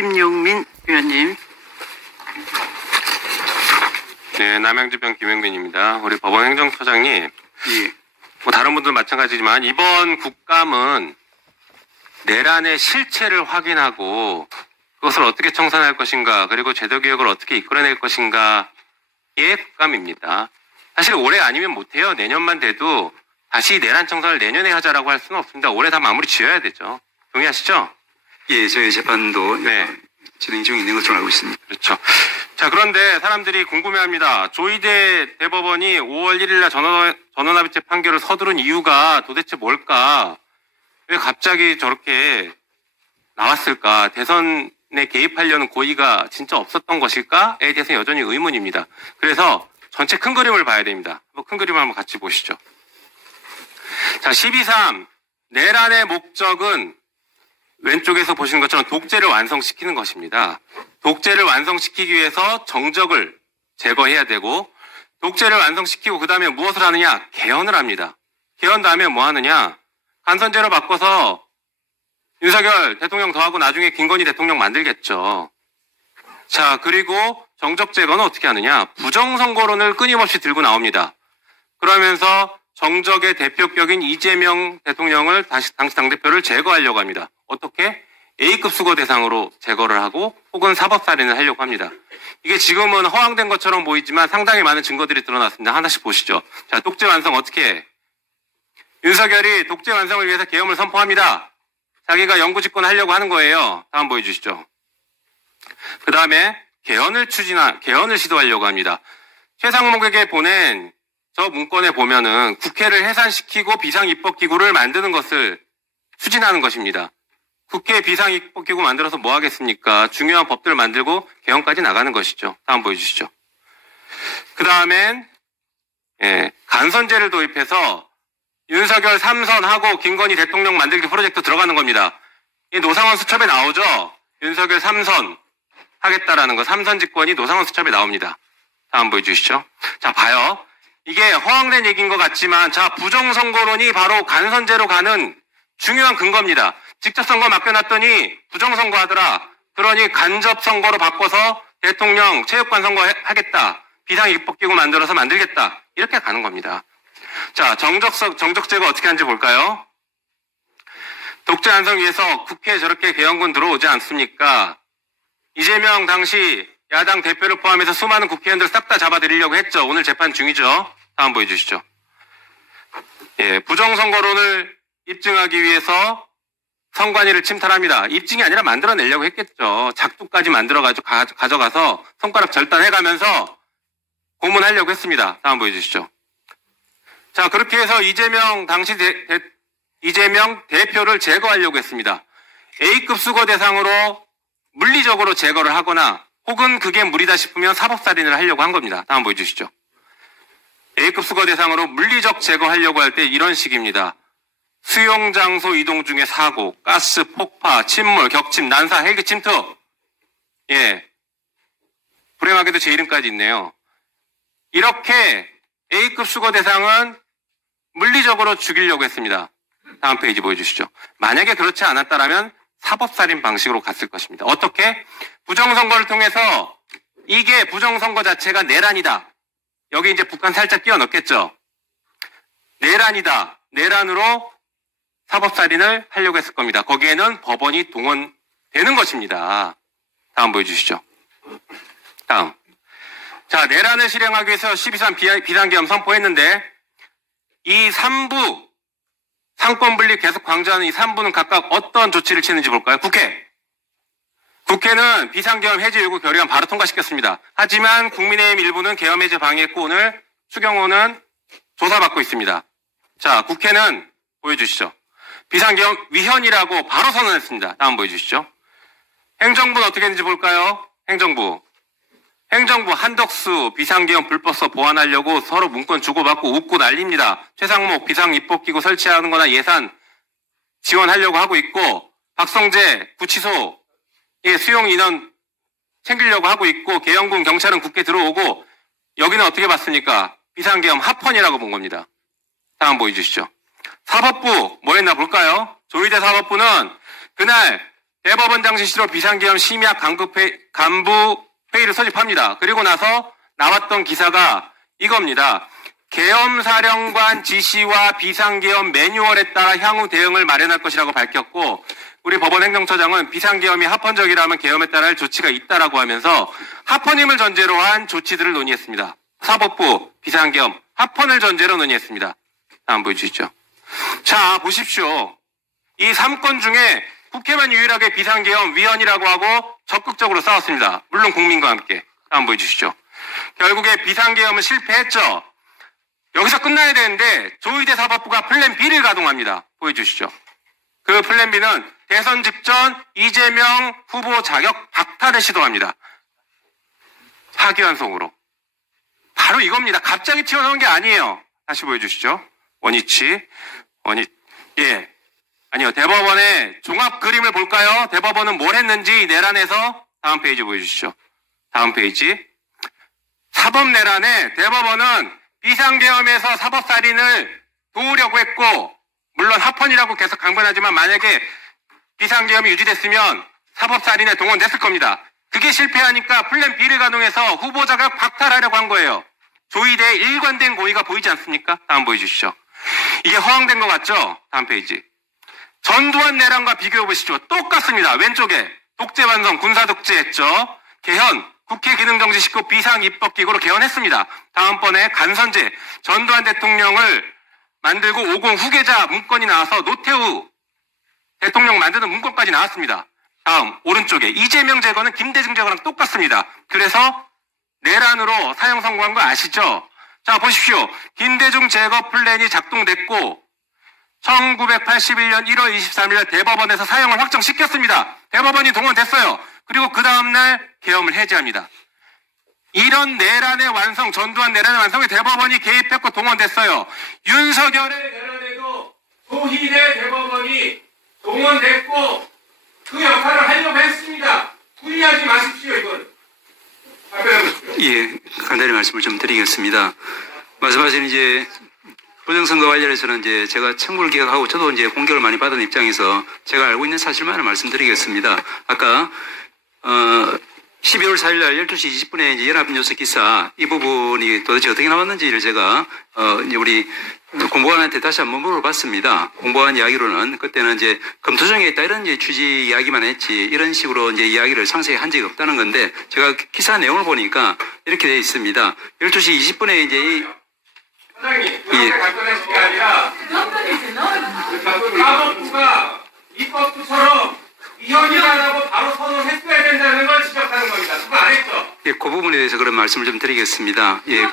김용민 위원님. 네, 남양주병 김용민입니다. 우리 법원 행정처장님, 예. 뭐 다른 분들 마찬가지지만 이번 국감은 내란의 실체를 확인하고 그것을 어떻게 청산할 것인가, 그리고 제도개혁을 어떻게 이끌어낼 것인가의 국감입니다. 사실 올해 아니면 못해요. 내년만 돼도 다시 내란 청산을 내년에 하자라고 할 수는 없습니다. 올해 다 마무리 지어야 되죠. 동의하시죠? 예, 저희 재판도 네. 진행 중에 있는 것으로 알고 있습니다. 그렇죠. 자, 그런데 사람들이 궁금해합니다. 조희대 대법원이 5월 1일 날 전원합의체 판결을 서두른 이유가 도대체 뭘까? 왜 갑자기 저렇게 나왔을까? 대선에 개입하려는 고의가 진짜 없었던 것일까에 대해서 여전히 의문입니다. 그래서 전체 큰 그림을 봐야 됩니다. 큰 그림을 한번 같이 보시죠. 자, 12.3 내란의 목적은 왼쪽에서 보시는 것처럼 독재를 완성시키는 것입니다. 독재를 완성시키기 위해서 정적을 제거해야 되고, 독재를 완성시키고 그 다음에 무엇을 하느냐? 개헌을 합니다. 개헌 다음에 뭐 하느냐? 간선제로 바꿔서 윤석열 대통령 더하고 나중에 김건희 대통령 만들겠죠. 자, 그리고 정적 제거는 어떻게 하느냐? 부정선거론을 끊임없이 들고 나옵니다. 그러면서 정적의 대표격인 이재명 대통령을 당시 당대표를 제거하려고 합니다. 어떻게? A급 수거 대상으로 제거를 하고 혹은 사법살인을 하려고 합니다. 이게 지금은 허황된 것처럼 보이지만 상당히 많은 증거들이 드러났습니다. 하나씩 보시죠. 자, 독재 완성 어떻게 해? 윤석열이 독재 완성을 위해서 계엄을 선포합니다. 자기가 영구 집권하려고 하는 거예요. 다음 보여주시죠. 그 다음에 개헌을 시도하려고 합니다. 최상목에게 보낸 저 문건에 보면은 국회를 해산시키고 비상입법기구를 만드는 것을 추진하는 것입니다. 국회 비상입법기구 만들어서 뭐 하겠습니까? 중요한 법들을 만들고 개헌까지 나가는 것이죠. 다음 보여주시죠. 그 다음엔 간선제를 도입해서 윤석열 3선하고 김건희 대통령 만들기 프로젝트 들어가는 겁니다. 이 노상원 수첩에 나오죠? 윤석열 3선 하겠다라는 거, 3선 집권이 노상원 수첩에 나옵니다. 다음 보여주시죠. 자, 봐요. 이게 허황된 얘기인 것 같지만, 자, 부정선거론이 바로 간선제로 가는 중요한 근거입니다. 직접 선거 맡겨놨더니 부정선거 하더라. 그러니 간접선거로 바꿔서 대통령 체육관 선거 하겠다. 비상입법기구 만들어서 만들겠다. 이렇게 가는 겁니다. 자, 정적 제거 어떻게 하는지 볼까요? 독재 완성 위해서 국회에 저렇게 개헌군 들어오지 않습니까? 이재명 당시 야당 대표를 포함해서 수많은 국회의원들 싹 다 잡아들이려고 했죠. 오늘 재판 중이죠. 다음 보여주시죠. 예, 부정선거론을 입증하기 위해서 선관위를 침탈합니다. 입증이 아니라 만들어내려고 했겠죠. 작두까지 만들어가지고 가져가서 손가락 절단해가면서 고문하려고 했습니다. 다음 보여주시죠. 자, 그렇게 해서 이재명 당시 이재명 대표를 제거하려고 했습니다. A급 수거 대상으로 물리적으로 제거를 하거나 혹은 그게 무리다 싶으면 사법살인을 하려고 한 겁니다. 다음 보여주시죠. A급 수거 대상으로 물리적 제거하려고 할 때 이런 식입니다. 수용장소 이동 중에 사고, 가스, 폭파, 침몰, 격침, 난사, 헬기 침투. 예. 불행하게도 제 이름까지 있네요. 이렇게 A급 수거 대상은 물리적으로 죽이려고 했습니다. 다음 페이지 보여주시죠. 만약에 그렇지 않았다면 사법살인 방식으로 갔을 것입니다. 어떻게? 부정선거를 통해서 이게 부정선거 자체가 내란이다. 여기 이제 북한 살짝 끼워 넣겠죠. 내란이다. 내란으로 사법살인을 하려고 했을 겁니다. 거기에는 법원이 동원되는 것입니다. 다음 보여주시죠. 다음. 자, 내란을 실행하기 위해서 12.3 비상계엄 선포했는데 이 3부 상권 분리 계속 강조하는 이 3부는 각각 어떤 조치를 취했는지 볼까요? 국회는 비상계엄 해제 요구 결의안 바로 통과시켰습니다. 하지만 국민의힘 일부는 계엄 해제 방해했고 오늘 추경호는 조사받고 있습니다. 자, 국회는 보여주시죠. 비상계엄 위헌이라고 바로 선언했습니다. 다음 보여주시죠. 행정부는 어떻게 했는지 볼까요? 행정부 한덕수 비상계엄 불법서 보완하려고 서로 문건 주고받고 웃고 난립니다. 최상목 비상입법기구 설치하는 거나 예산 지원하려고 하고 있고, 박성재 구치소에 수용 인원 챙기려고 하고 있고, 계엄군 경찰은 국회 들어오고, 여기는 어떻게 봤습니까? 비상계엄 합헌이라고 본 겁니다. 다음 보여주시죠. 사법부 뭐 했나 볼까요? 조희대 사법부는 그날 대법원장 지시로 비상계엄 심야 간부 회의를 소집합니다. 그리고 나서 나왔던 기사가 이겁니다. 계엄사령관 지시와 비상계엄 매뉴얼에 따라 향후 대응을 마련할 것이라고 밝혔고, 우리 법원 행정처장은 비상계엄이 합헌적이라면 계엄에 따라 할 조치가 있다라고 하면서 합헌임을 전제로 한 조치들을 논의했습니다. 사법부 비상계엄 합헌을 전제로 논의했습니다. 다음 보여주시죠. 자, 보십시오. 이 3건 중에 국회만 유일하게 비상계엄 위헌이라고 하고 적극적으로 싸웠습니다. 물론 국민과 함께. 다음 보여주시죠. 결국에 비상계엄은 실패했죠. 여기서 끝나야 되는데 조희대 사법부가 플랜 B를 가동합니다. 보여주시죠. 그 플랜 B는 대선 직전 이재명 후보 자격 박탈을 시도합니다. 파기환송으로. 바로 이겁니다. 갑자기 튀어나온 게 아니에요. 다시 보여주시죠. 아니요. 대법원의 종합 그림을 볼까요? 대법원은 뭘 했는지 내란에서 다음 페이지 보여주시죠. 다음 페이지. 사법 내란에 대법원은 비상계엄에서 사법살인을 도우려고 했고, 물론 합헌이라고 계속 강변하지만 만약에 비상계엄이 유지됐으면 사법살인에 동원됐을 겁니다. 그게 실패하니까 플랜 B를 가동해서 후보 자격 박탈하려고 한 거예요. 조희대의 일관된 고의가 보이지 않습니까? 다음 보여주시죠. 이게 허황된 것 같죠? 다음 페이지. 전두환 내란과 비교해 보시죠. 똑같습니다. 왼쪽에 독재완성 군사독재했죠. 개헌, 국회 기능정지 식구 비상입법기구로 개헌했습니다. 다음번에 간선제, 전두환 대통령을 만들고 50 후계자 문건이 나와서 노태우 대통령 만드는 문건까지 나왔습니다. 다음 오른쪽에 이재명 제거는 김대중 제거랑 똑같습니다. 그래서 내란으로 사형 선고한 거 아시죠? 자, 보십시오. 김대중 제거 플랜이 작동됐고 1981년 1월 23일 대법원에서 사형을 확정시켰습니다. 대법원이 동원됐어요. 그리고 그 다음날 계엄을 해제합니다. 이런 내란의 완성, 전두환 내란의 완성에 대법원이 개입했고 동원됐어요. 윤석열의 내란에도 조희대 대법원이 동원됐고 그 역할을 하려고 했습니다. 후회하지 마십시오, 이건. 예, 간단히 말씀을 좀 드리겠습니다. 말씀하신 이제 부정선거 관련해서는 이제 제가 청구를 기각하고 저도 이제 공격을 많이 받은 입장에서 제가 알고 있는 사실만을 말씀드리겠습니다. 아까 12월 4일 날 12시 20분에 이제 연합뉴스 기사 이 부분이 도대체 어떻게 나왔는지를 제가 이제 우리 공보관한테 다시 한번 물어봤습니다. 공보관 이야기로는 그때는 이제 검토 중에 있다 이런 이제 취지 이야기만 했지 이런 식으로 이제 이야기를 상세히 한 적이 없다는 건데 제가 기사 내용을 보니까 이렇게 되어 있습니다. 12시 20분에 이제 이 사장님, 그렇게 답변하신 게 아니라 사법부가 입법부처럼 위헌이라고 바로 선언했어야 된다는 걸 지적하는 겁니다. 그거 안 했죠? 예, 그 부분에 대해서 그런 말씀을 좀 드리겠습니다. 예.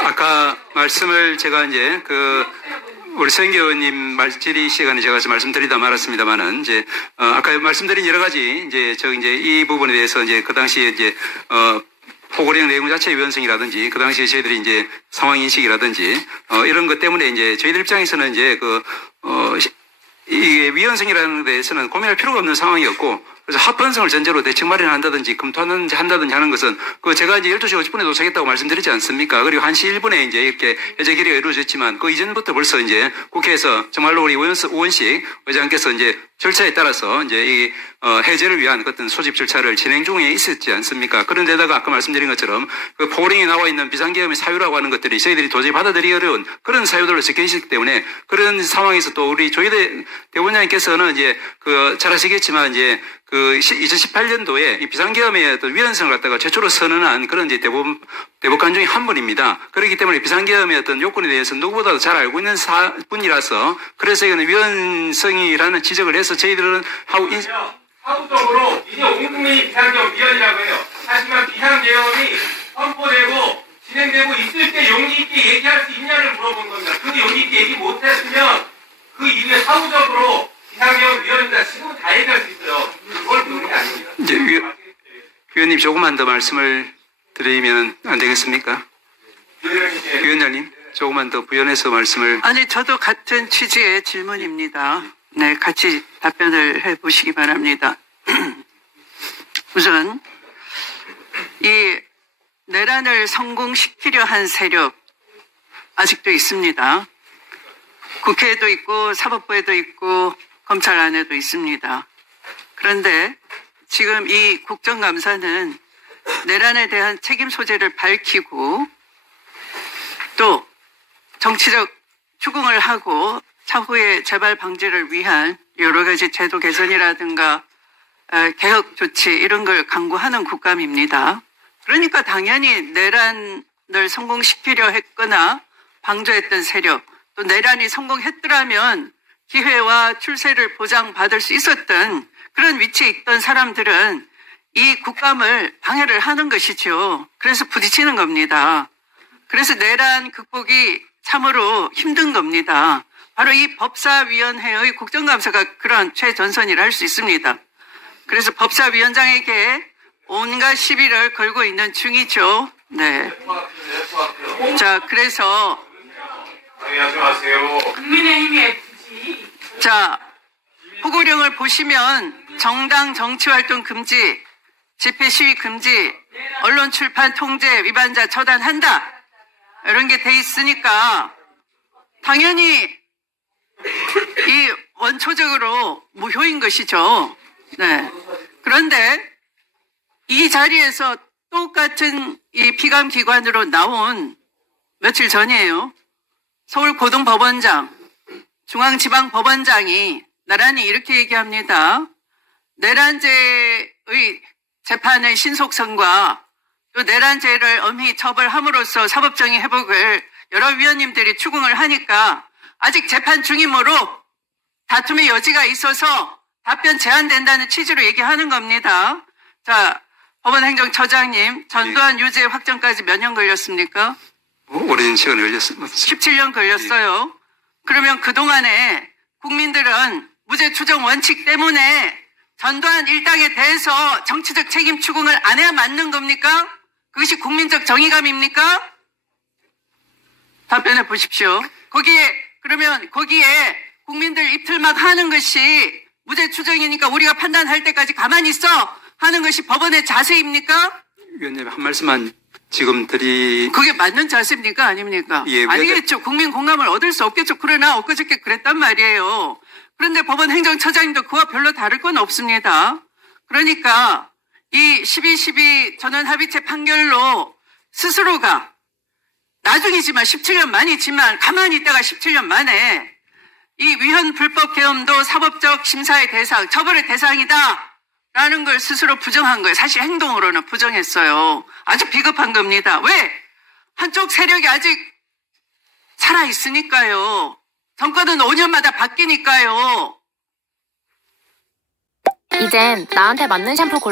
아까 말씀을 제가 이제 우리 서영교 의원님 질의 시간에 제가 말씀드리다 말았습니다만은 이제 아까 말씀드린 여러 가지 이제 이 부분에 대해서 이제 그 당시에 이제 포고령 내용 자체 위헌성이라든지 그 당시에 저희들이 이제 상황 인식이라든지 이런 것 때문에 이제 저희들 입장에서는 이제 이게 위헌성이라는 데 대해서는 고민할 필요가 없는 상황이었고 그래서 합헌성을 전제로 대책 마련한다든지 검토한다든지 하는 것은 제가 이제 12시 50분에 도착했다고 말씀드리지 않습니까? 그리고 1시 1분에 이제 이렇게 해제 결의가 이루어졌지만 그 이전부터 벌써 이제 국회에서 정말로 우리 오원식 의장께서 이제 절차에 따라서 이제 이 해제를 위한 어떤 소집 절차를 진행 중에 있었지 않습니까? 그런데다가 아까 말씀드린 것처럼 그 포고령에 나와 있는 비상계엄의 사유라고 하는 것들이 저희들이 도저히 받아들이기 어려운 그런 사유들로 적혀 있기 때문에 그런 상황에서 또 우리 조희대 대법원장님께서는 이제 잘 아시겠지만 이제 2018년도에 이 비상계엄의 어떤 위헌성을 갖다가 최초로 선언한 그런 이제 대법관 중에 한 분입니다. 그렇기 때문에 비상계엄의 어떤 요건에 대해서 누구보다도 잘 알고 있는 분이라서 그래서 이거는 위헌성이라는 지적을 해서 저희들은 사후적으로 이제 온 국민이 비상계엄 위헌이라고 해요. 하지만 비상계엄이 선포되고 진행되고 있을 때 용기 있게 얘기할 수 있냐를 물어본 겁니다. 그 용기 있게 얘기 못했으면 그 이후에 사후적으로 비상계엄 위헌이다. 지금은 다 얘기할 수 있어요. 그걸 부르는 게 아닙니다. 이제 위원님 조금만 더 말씀을 드리면 안 되겠습니까? 위원장님 조금만 더 부연해서 말씀을. 아니 저도 같은 취지의 질문입니다. 네, 같이 답변을 해보시기 바랍니다. 우선 이 내란을 성공시키려 한 세력 아직도 있습니다. 국회에도 있고 사법부에도 있고 검찰 안에도 있습니다. 그런데 지금 이 국정감사는 내란에 대한 책임 소재를 밝히고 또 정치적 추궁을 하고 차후의 재발 방지를 위한 여러 가지 제도 개선이라든가 개혁 조치 이런 걸 강구하는 국감입니다. 그러니까 당연히 내란을 성공시키려 했거나 방조했던 세력, 또 내란이 성공했더라면 기회와 출세를 보장받을 수 있었던 그런 위치에 있던 사람들은 이 국감을 방해를 하는 것이죠. 그래서 부딪히는 겁니다. 그래서 내란 극복이 참으로 힘든 겁니다. 바로 이 법사위원회의 국정감사가 그런 최전선이라 할 수 있습니다. 그래서 법사위원장에게 온갖 시비를 걸고 있는 중이죠. 네. 자, 그래서 국민의힘의 자, 포고령을 보시면 정당 정치활동 금지, 집회 시위 금지, 언론 출판 통제 위반자 처단한다. 이런 게 돼 있으니까 당연히 이 원초적으로 무효인 것이죠. 네. 그런데 이 자리에서 똑같은 이 피감기관으로 나온 며칠 전이에요. 서울고등법원장, 중앙지방법원장이 나란히 이렇게 얘기합니다. 내란죄의 재판의 신속성과 또 내란죄를 엄히 처벌함으로써 사법정의 회복을 여러 위원님들이 추궁을 하니까 아직 재판 중이므로 다툼의 여지가 있어서 답변 제한된다는 취지로 얘기하는 겁니다. 자, 법원행정처장님, 전두환 유죄 확정까지 몇 년 걸렸습니까? 오랜 시간이 걸렸습니다. 17년 걸렸어요. 그러면 그동안에 국민들은 무죄 추정 원칙 때문에 전두환 일당에 대해서 정치적 책임 추궁을 안 해야 맞는 겁니까? 그것이 국민적 정의감입니까? 답변해 보십시오. 그러면 거기에 국민들 입틀막 하는 것이 무죄 추정이니까 우리가 판단할 때까지 가만히 있어 하는 것이 법원의 자세입니까? 위원님 한 말씀만 지금 그게 맞는 자세입니까? 아닙니까? 예, 아니겠죠. 국민 공감을 얻을 수 없겠죠. 그러나 엊그저께 그랬단 말이에요. 그런데 법원 행정처장님도 그와 별로 다를 건 없습니다. 그러니까 이 12.12 전원합의체 판결로 스스로가 나중이지만 17년 만이지만 가만히 있다가 17년 만에 이 위헌 불법 계엄도 사법적 심사의 대상, 처벌의 대상이다 라는 걸 스스로 부정한 거예요. 사실 행동으로는 부정했어요. 아주 비겁한 겁니다. 왜? 한쪽 세력이 아직 살아있으니까요. 정권은 5년마다 바뀌니까요. 이젠 나한테 맞는 샴푸 골라